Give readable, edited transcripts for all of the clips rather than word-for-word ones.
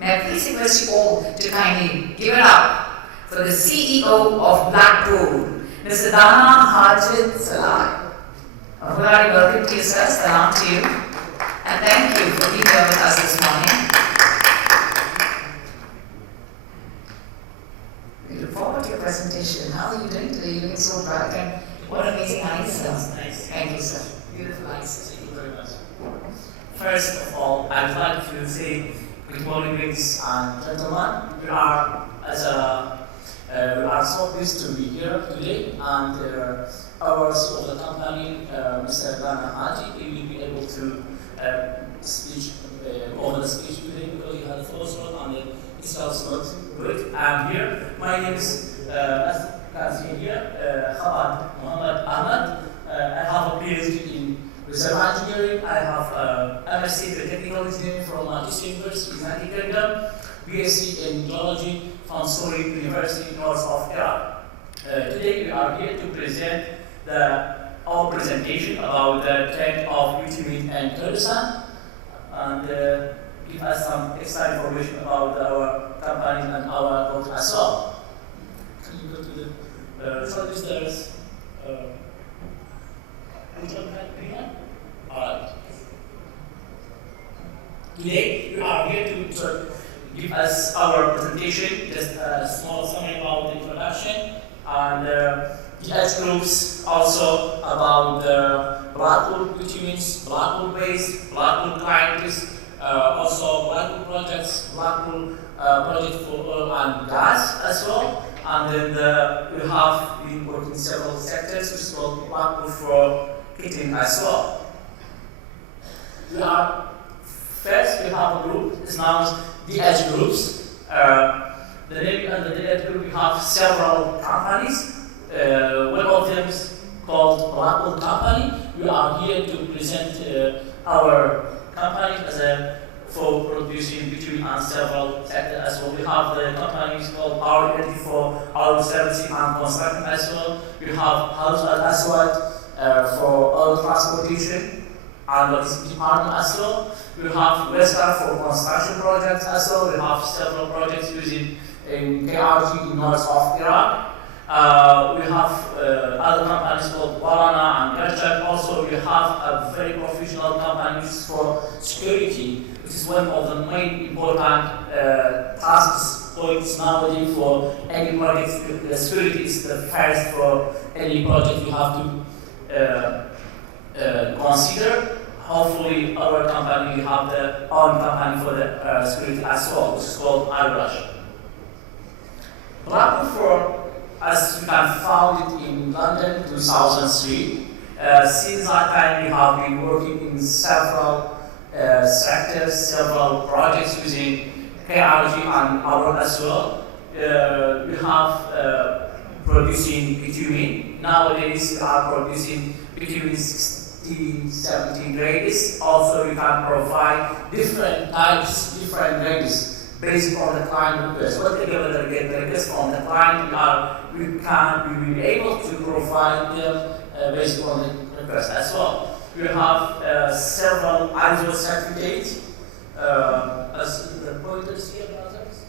May I please request you all to kindly give it up for the CEO of Blackpool, Mr. Haji Salih. Very welcome to you, sir. Salam to you. And thank you for being here with us this morning. We look forward to your presentation. How are you doing today? You're looking so bright and what amazing eyes, sir. Nice. Thank you, sir. Beautiful eyes. Thank you very much. First of all, I'd like to say good morning, ladies and gentlemen. We are so pleased to be here today, and our CEO of the company, Mr. Haji, he will be able to speak over the speech today because he has a throat sore and it's also not good. I'm here. My name is, as you can see here, Khalid Muhammad Ahmed. I have a PhD in reserve engineering. I have MSc Petrochemicals Engineering from East University, United Kingdom, BSc in Geology from Surrey University, north of Iraq. Today we are here to present our presentation about the trend of bitumen and Kurdistan and give us some extra information about our company and our growth as well. Can you go to the registers? Alright. Today we are here to give us our presentation, just a small summary about the introduction and the edge groups, also about the Blackpool bitumens, Blackpool base, Blackpool clients, also Blackpool projects, Blackpool project for oil and gas as well. And then we have been working in several sectors, which is called Blackpool for heating as well. First, we have a group, it's known the edge groups. The name under the edge group, we have several companies. One of them is called Blackpool Company. We are here to present our company for producing bitumen and several sectors as well. We have the companies called Power Energy for oil servicing and construction as well. We have House Al Aswad for oil transportation and logistics department as well. We have Westar for construction projects as well. We have several projects using in KRG in north of Iraq. We have other companies called Walana and Gerchak. Also, we have a very professional company for security, which is one of the main important tasks points nowadays for any project. The security is the first for any project you have to consider. Hopefully, our company will have their own company for the security as well, which is called iRush. Blackpool, as you can found it in London 2003. Since that time, we have been working in several sectors, several projects using KRG and our as well. We have producing bitumen. Nowadays, we are producing bitumen 17 grades. Also, we can provide different types, different grades based on the client request. Whatever they get the request from the client, we will be able to provide them based on the request as well. We have several ISO certificates as the pointers here, brothers.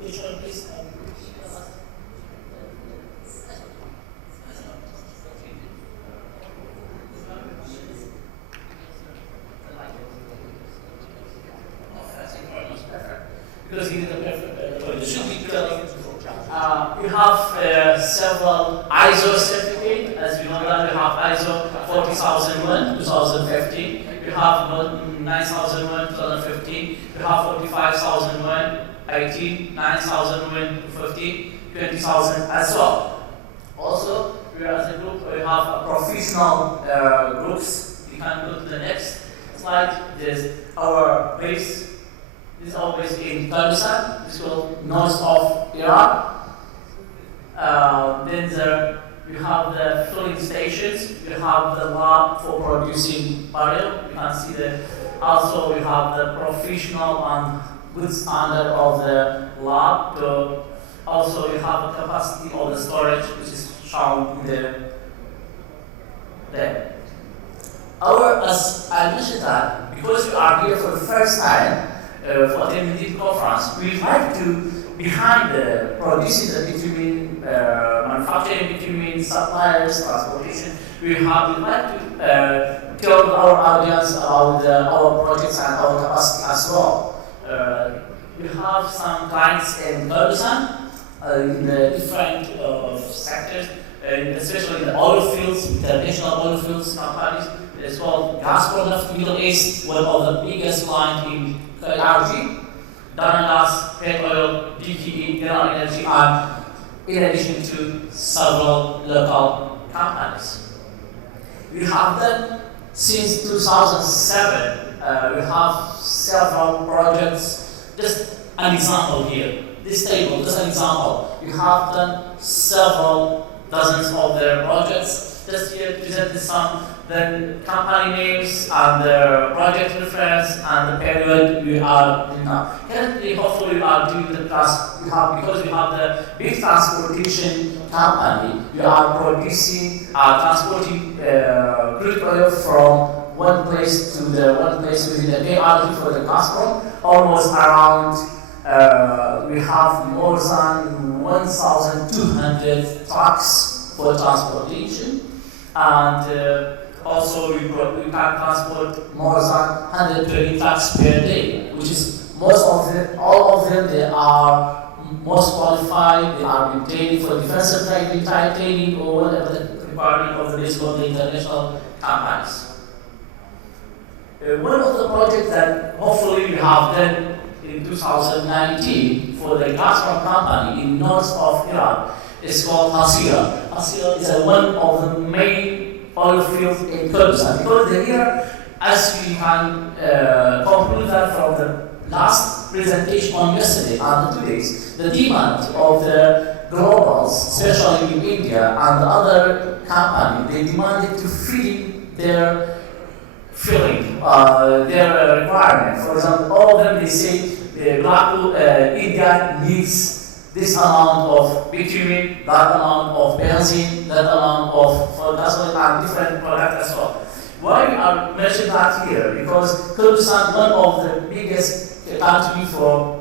Which one, please? Because he did a perfect should be clear. We have several ISO certificates. As you know that we have ISO 40001 2015. We have 9001 2015. We have 45001 18, 9001 15, 20000 as well. Also, we as a group we have professional groups. You can go to the next slide. There's our base. This is always in Kurdistan, it's called north of Iraq. Then we have the filling stations, we have the lab for producing barrel. You can see also we have the professional and good standard of the lab. Also we have a capacity of the storage which is shown in there. As I mentioned that, because we are here for the first time for attending this conference, we would like to, behind the producing the bitumen, manufacturing bitumen, suppliers, transportation, we would like to tell our audience about our projects and our capacity as well. We have some clients in Kurdistan, in the different sectors, especially in the oil fields, international oil fields companies. It's called Gazprom of the Middle East, one of the biggest clients in energy. Gas, Petrochemicals, DPE, General Energy, and in addition to several local companies. We have done since 2007. We have several projects. Just an example here. This table, just an example. We have done several dozens of their projects. Just here presented some the company names and the project reference and the period we are doing now. Currently, hopefully, we are doing the class because we have the big transportation company. We are transporting crude oil from one place to the one place within the KRG for the Gazprom. Almost around, we have more than 1,200 trucks for transportation. And also we can transport more than 120 trucks per day, which is all of them, they are most qualified, they are maintained for defensive training or whatever the requirement of the list of the international companies. One of the projects that hopefully we have done in 2019 for the Gazprom company in north of Iran is called Hasira. Hasira is one of the main oil fields in Kurdistan. Because here, as we can conclude that from the last presentation on yesterday and today's, the demand of the globals, especially in India and the other companies, they demanded to fill their their requirement. For example, all of them, they say Blackpool, India needs this amount of bitumen, that amount of benzene, that amount of gasoline, and different products as well. Why we are mentioning that here? Because Kurdistan, one of the biggest countries for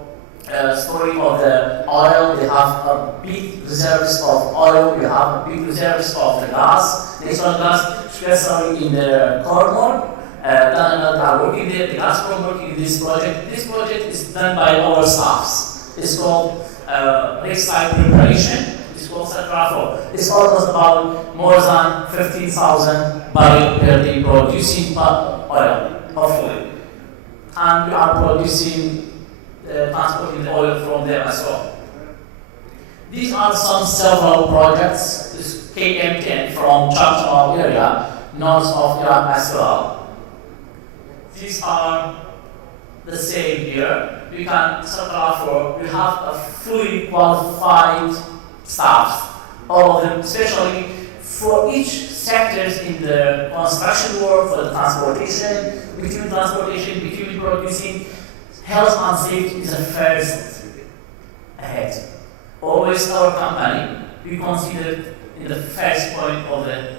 storing of the oil, they have a big reserves of oil, we have a big reserves of the gas, natural gas, especially in the Cornwall. Are working there, the Gazprom working in this project. This project is done by our staffs. It's called lakeside preparation. It's called Satrafo. It's almost about more than 15,000 barrels per day producing oil, hopefully. And we are producing, transporting the oil from there as well. These are several projects. This KM10 from Chachmal area, north of Iran as well. These are the same here. We can we have a fully qualified staff, all of them, especially for each sectors in the construction work, for the transportation, between producing. Health and safety is the first ahead. Always our company, we consider in the first point of the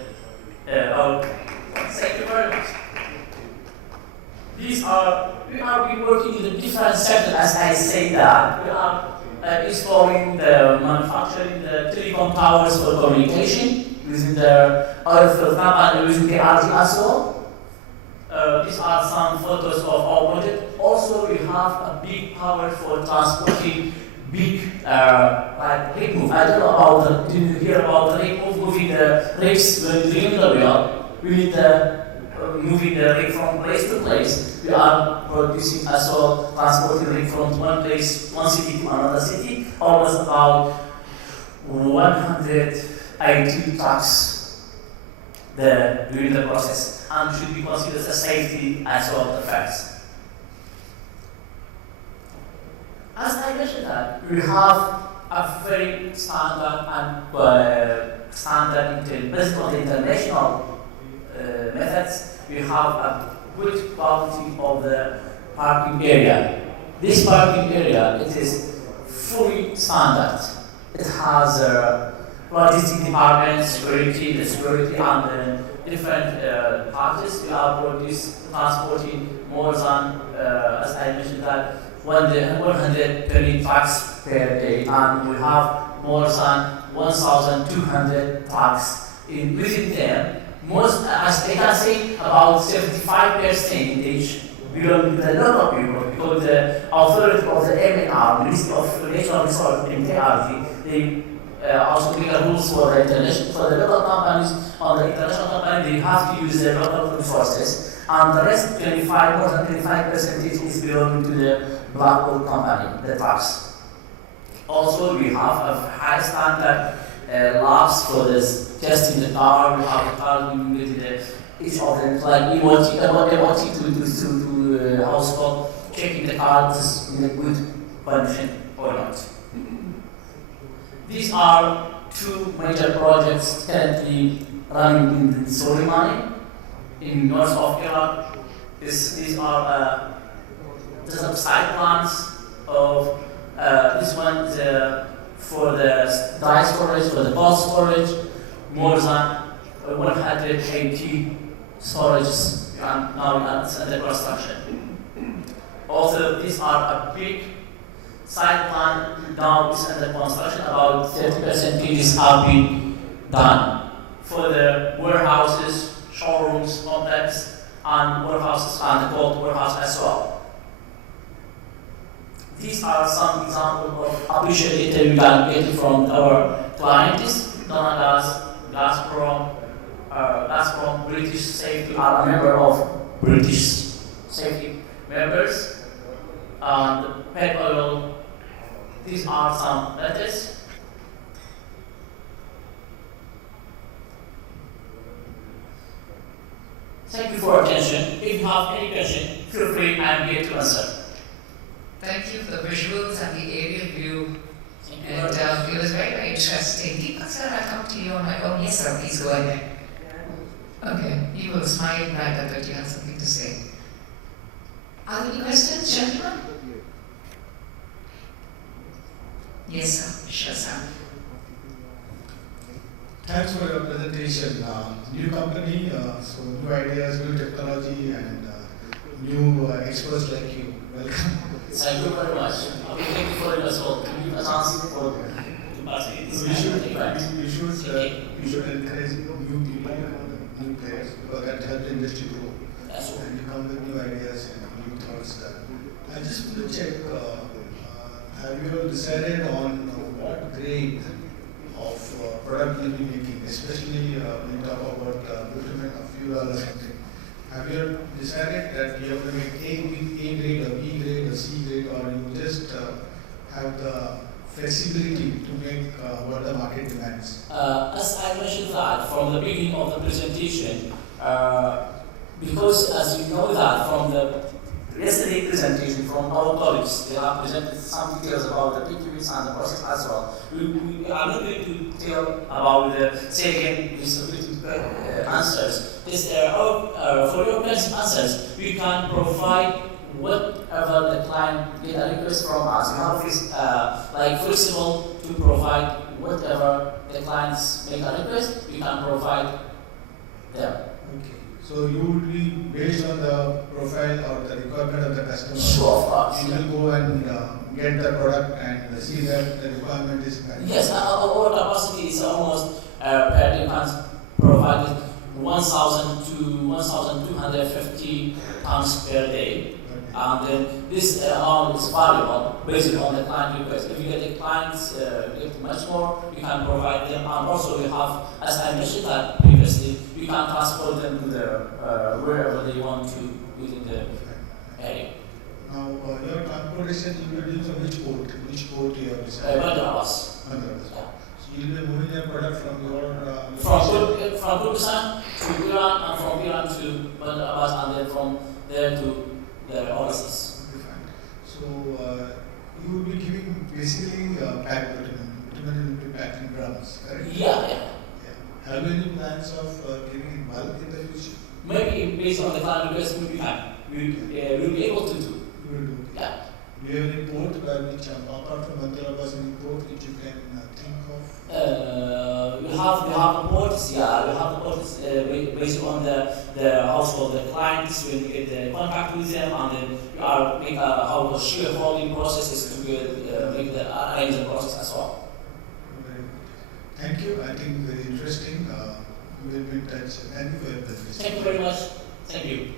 thank you very much. We are working in the different sectors, as I say that. We are installing the manufacturing, the telecom towers for communication, using the oil field company, using the RG as well. These are some photos of our project. Also, we have a big power for transporting big like rig move. I don't know about did you hear about the rig move, moving the rigs when we the wheel. We need moving the rig from place to place. We are producing as well, transporting the rig from one place, one city to another city, almost about 180 trucks during the process, and should be considered as safety as well the facts. As I mentioned that, we have a very standard and based on the international methods. We have a good quality of the parking area. This parking area, it is fully standard. It has a logistic department, the security and different packages. We are transporting more than, as I mentioned, that 120 trucks per day, and we have more than 1,200 trucks within them. Most, as they can say, about 75% each belong to the local people, because the authority of the MNR, Ministry of Natural Resources, MKRD, they also make rules for the international, for the local companies. On the international company, they have to use their local resources, and the rest, more than 25% is belonging to the Blackpool company, the trucks. Also, we have a high standard labs for this testing the car. We have the car with each of them, like MOT to household, checking the car is in a good condition or not. These are two major projects currently running in the Soleimani in north of Iraq. These are the side plans of this one for the dry storage, for the cold storage, more than 180 storages now it's under construction. Also, these are a big side plan, now it's under construction, about 30% pieces have been done for the warehouses, showrooms, complex, and warehouses, and the cold warehouse as well. These are some examples of appreciated data we can get from our clients, Gas, Gazprom, British Safety, are a member of British Safety members, and Petrochemicals. These are some letters. Thank you for your attention. If you have any question, feel free, I am here to answer. Thank you for the visuals and the aerial view. And it was very, very interesting. Deepak sir, I'll come to you on my own. Yes, sir, please go ahead. Okay, you will smile right up that you have something to say. Are there any questions, gentlemen? Yes, sir. Sure, sir. Thanks for your presentation. New company, so new ideas, new technology, and new experts like you. Welcome. Thank you very much. Thank you for your support. Give me a chance for to participate in this event. We should encourage new people, new players, because that helps the industry grow. And you come with new ideas and new thoughts. I just want to check, have you all decided on what grade of product you'll be making, especially when you talk about bitumen or fuel or something? Have you decided that you have to make A grade, or B grade, or C grade, or you just have the flexibility to make what the market demands? As I mentioned that from the beginning of the presentation, because as you know that from the yesterday presentation from our colleagues, they have presented some details about the PQs and the process as well. We are not going to tell about the second disability answers. This, for your question answers, we can provide whatever the client get a request from us. We have like flexible to provide whatever the clients make a request, we can provide them. Okay. So you would be based on the profile or the requirement of the customer. Sure, of course. You will go and get the product and see that the requirement is met. Yes, our capacity is almost per day can provide 1,000 to 1,250 tons per day. And then this amount is variable based on the client request. If you get the clients get much more, you can provide them. And also we have, as I mentioned that previously, we can transport them to the wherever they want to within the area. Now, your transportation, you will use which port? Which port you have decided? Bandarabas. Yeah. So you will be moving your product from your from Kurdistan to Iran, and from Iran to Bandarabas, and then from there to the overseas. So you will be giving basically packed bitumen. Bitumen will be packed in drums, correct? Yeah. Have you any plans of giving in bulk in the future? Maybe based on the client request, we will be able to do. You will do. Yeah. Do you have any port by which, apart from Hyderabad, any port which you can think of? We have the ports, yeah, we have the ports based on the household, the clients, when you get the contract with them, and then you are make how the shareholding process is to make the arrange the process as well. Very good. Thank you. I think very interesting. We will be in touch. Thank you for your presentation. Thank you very much. Thank you.